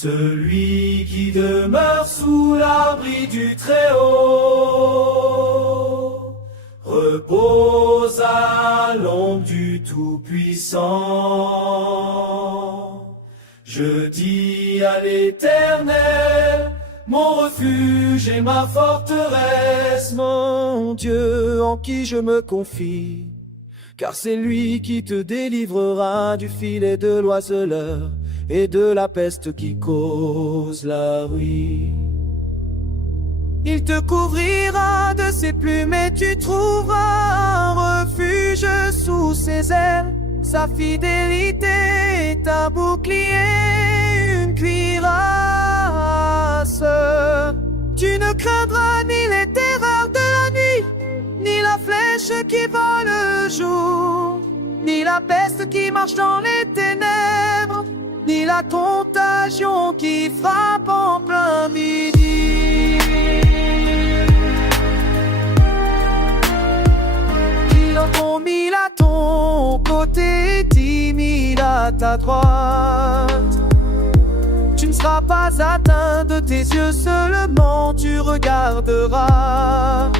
Celui qui demeure sous l'abri du Très-Haut repose à l'ombre du Tout-Puissant. Je dis à l'Éternel, mon refuge et ma forteresse, mon Dieu en qui je me confie, car c'est lui qui te délivrera du filet de l'oiseleur et de la peste qui cause la ruine. Il te couvrira de ses plumes et tu trouveras un refuge sous ses ailes. Sa fidélité est un bouclier, une cuirasse. Tu ne craindras ni les terreurs de la nuit, ni la flèche qui vole le jour, ni la peste qui marche dans les ténèbres, ni la contagion qui frappe en plein midi. Ils ont mis à ton côté, 10 000 à ta droite. Tu ne seras pas atteint de tes yeux, seulement tu regarderas.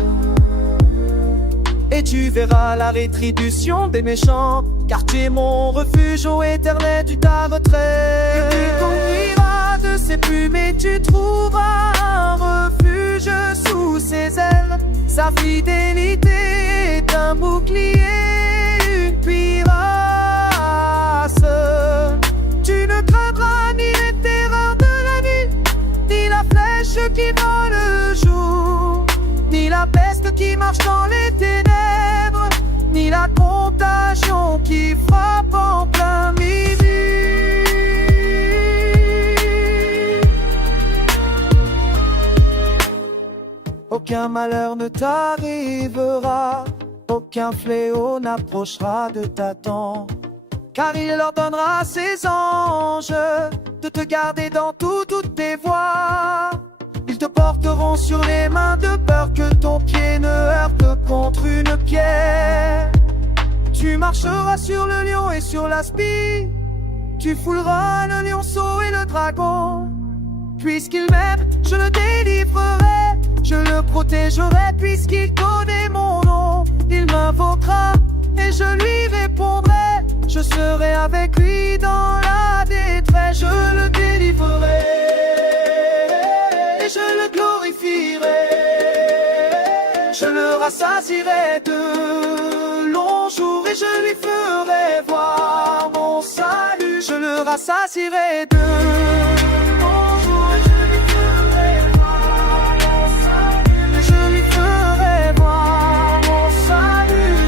Et tu verras la rétribution des méchants, car tu es mon refuge, ô Éternel, tu ta retraite. Tu t'ouvriras de ses plumes et tu trouveras un refuge sous ses ailes. Sa fidélité est un bouclier, une cuirasse. Tu ne craindras ni les terreurs de la nuit, ni la flèche qui vole le jour, ni la peste qui marche dans les ténèbres, ni la contagion qui frappe en plein midi. Aucun malheur ne t'arrivera, aucun fléau n'approchera de ta tente, car il ordonnera à ses anges de te garder dans toutes tes voies. Ils te porteront sur les mains de peur que ton pied ne heurte contre une pierre. Tu marcheras sur le lion et sur l'aspi, tu fouleras le lionceau et le dragon. Puisqu'il m'aime, je le délivrerai, je le protégerai puisqu'il connaît mon nom. Il m'invoquera et je lui répondrai, je serai avec lui dans la détresse. Je le délivrerai et je le glorifierai, je le rassasierai de longs jours et je lui ferai voir mon salut. Je le rassasierai de longs jours et je lui ferai voir mon salut. Je lui ferai voir mon salut.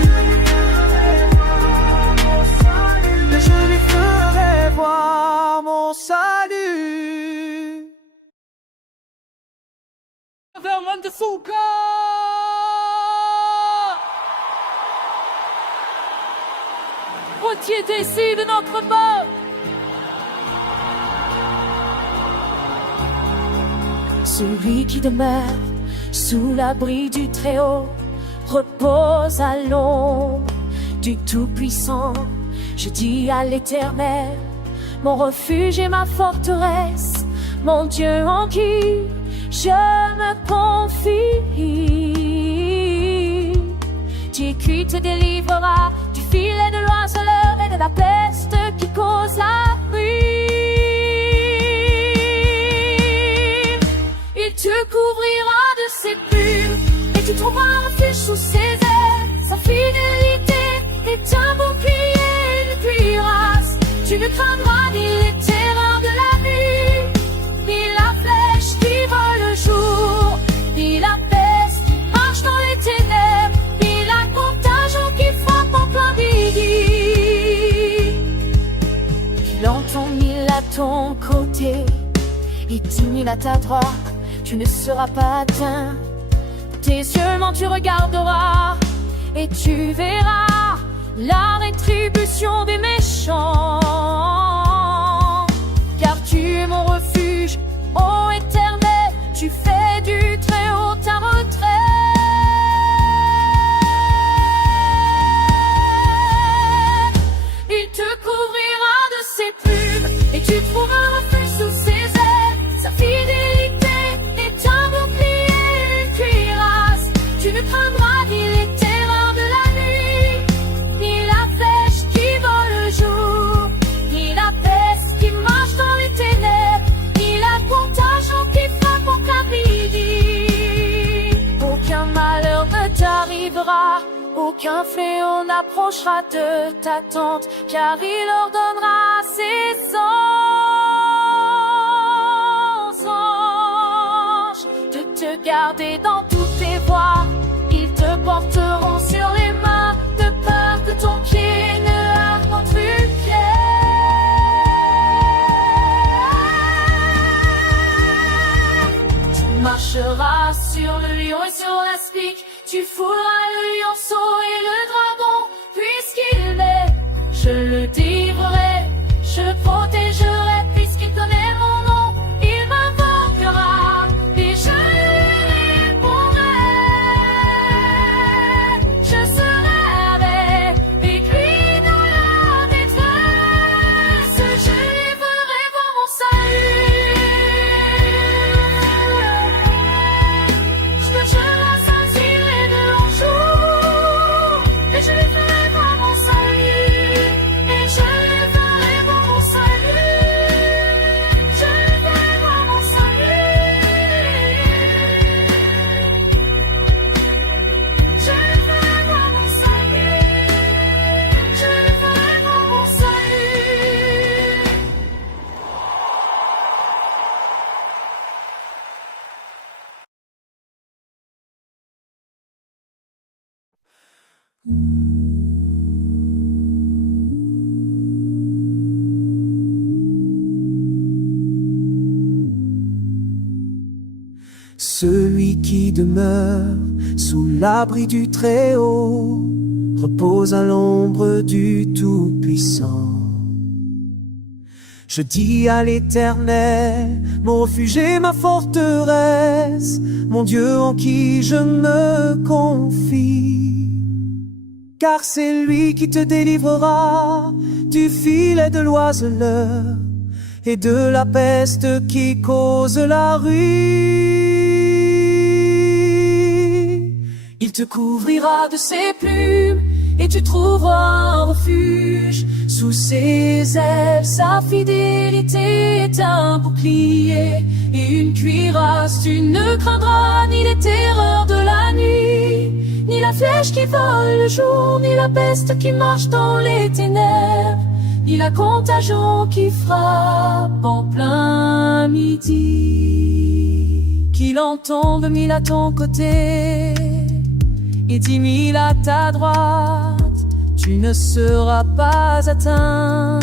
Et je lui ferai voir mon salut. Vers wonderful God! Ô Dieu décide de notre mort. Celui qui demeure sous l'abri du Très-Haut repose à l'ombre du Tout-Puissant. Je dis à l'Éternel, mon refuge et ma forteresse, mon Dieu en qui je me confie. Dieu qui te délivrera du filet de l'oiseleur et de la peste qui cause la ruine. Il te couvrira de ses plumes et tu trouveras un refuge sous ses ailes. Sa fidélité est un bouclier, une cuirasse. Tu ne craindras ni les terreurs de la nuit, ni la flèche qui vole le jour, ni la peste qui marche dans les ténèbres, ni la contagion qui frappe en plein midi. Il entend 1000 à ton côté et 10 000 à ta droite, tu ne seras pas atteint. Tes yeux seulement tu regarderas et tu verras la rétribution des méchants. Car tu es mon refuge, ô Éternel, tu fais du Très-Haut ta retraite. Il te couvrira de ses plumes et tu trouveras un refuge sous ses ailes. viendra ni les terreurs de la nuit, ni la flèche qui vole le jour, ni la peste qui marche dans les ténèbres, ni la contagion qui frappe au plein midi. Aucun malheur ne t'arrivera, aucun fléau n'approchera de ta tente, car il ordonnera à ses anges de te garder dans toutes tes voies. Ils te porteront sur les mains, de peur que ton pied ne heurte contre une pierre. Tu marcheras sur le lion et sur l'aspic, tu fouleras le lionceau et le dragon, puisqu'il m'est, je le délivrerai, je le protégerai, puisqu'il connaît mon nom, il m'invoquera, et je lui répondrai. Je serai avec lui dans la détresse, je lui ferai voir mon salut. Je la sentirai de longs jours, et je lui ferai voir mon salut, et je lui ferai voir mon salut, je lui ferai voir mon salut, je lui ferai voir mon salut, je lui ferai voir mon salut. Celui qui demeure sous l'abri du Très-Haut repose à l'ombre du Tout-Puissant. Je dis à l'Éternel, mon refuge et ma forteresse, mon Dieu en qui je me confie. Car c'est lui qui te délivrera du filet de l'oiseleur et de la peste qui cause la ruine. Il te couvrira de ses plumes et tu trouveras un refuge sous ses ailes. Sa fidélité est un bouclier et une cuirasse. Tu ne craindras ni les terreurs de la nuit, ni la flèche qui vole le jour, ni la peste qui marche dans les ténèbres, ni la contagion qui frappe en plein midi. Qu'il en tombe 1000 à ton côté et 10 000 à ta droite, tu ne seras pas atteint.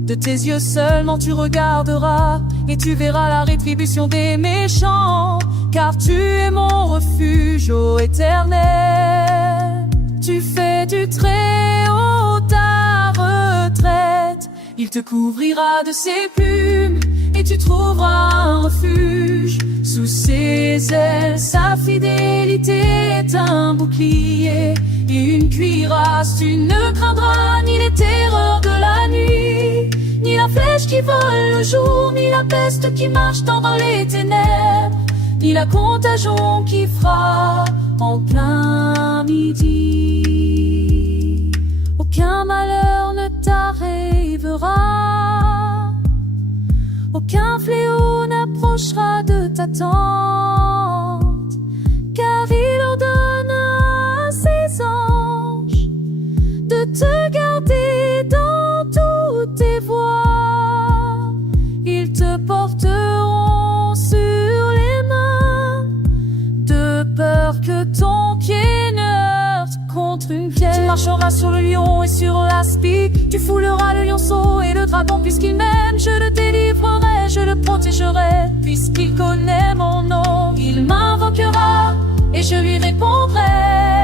De tes yeux seulement tu regarderas et tu verras la rétribution des méchants, car tu es mon refuge, ô Éternel. Tu fais du Très-Haut ta retraite. Il te couvrira de ses plumes et tu trouveras un refuge sous ses ailes. Sa fidélité est un bouclier et une cuirasse. Tu ne craindras ni les terreurs de la nuit, ni la flèche qui vole le jour, ni la peste qui marche dans les ténèbres, ni la contagion qui frappe en plein midi. Aucun malheur ne t'arrivera, aucun fléau n'approchera de ta tente, car il ordonne à ses anges de te garder dans toutes tes voies. Ils te porteront sur les mains, de peur que ton pied ne heurte contre une pierre. Tu marcheras sur le lion et sur l'aspic, tu fouleras le lionceau et le dragon, puisqu'il m'aime, je le délivrerai, je le protégerai, puisqu'il connaît mon nom. Il m'invoquera et je lui répondrai.